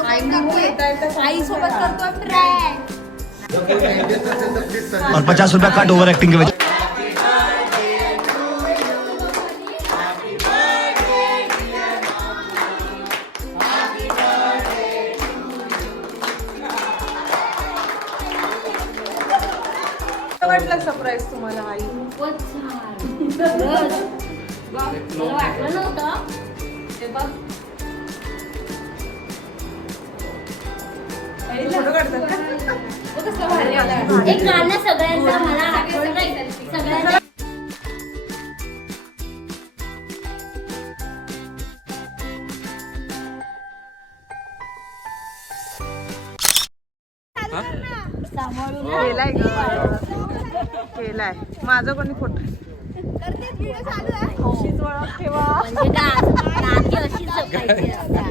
आई सोबत करतोय प्रँक. और 50 रुपया कट ओवर एक्टिंग के वजह वाटलं सरप्राईज तुम्हाला आई? खूपच छान. मला वाटलं नव्हतं. हे बघ. फोटो काढतात का? कसं भारी आलं. एक गाणं सगळ्यांना मला आठवण नाही. सगळ्यांना सांभाळून केलाय ग. केलाय माझा कोणी फोटो म्हणजे नाती अशीच जपायची असतात.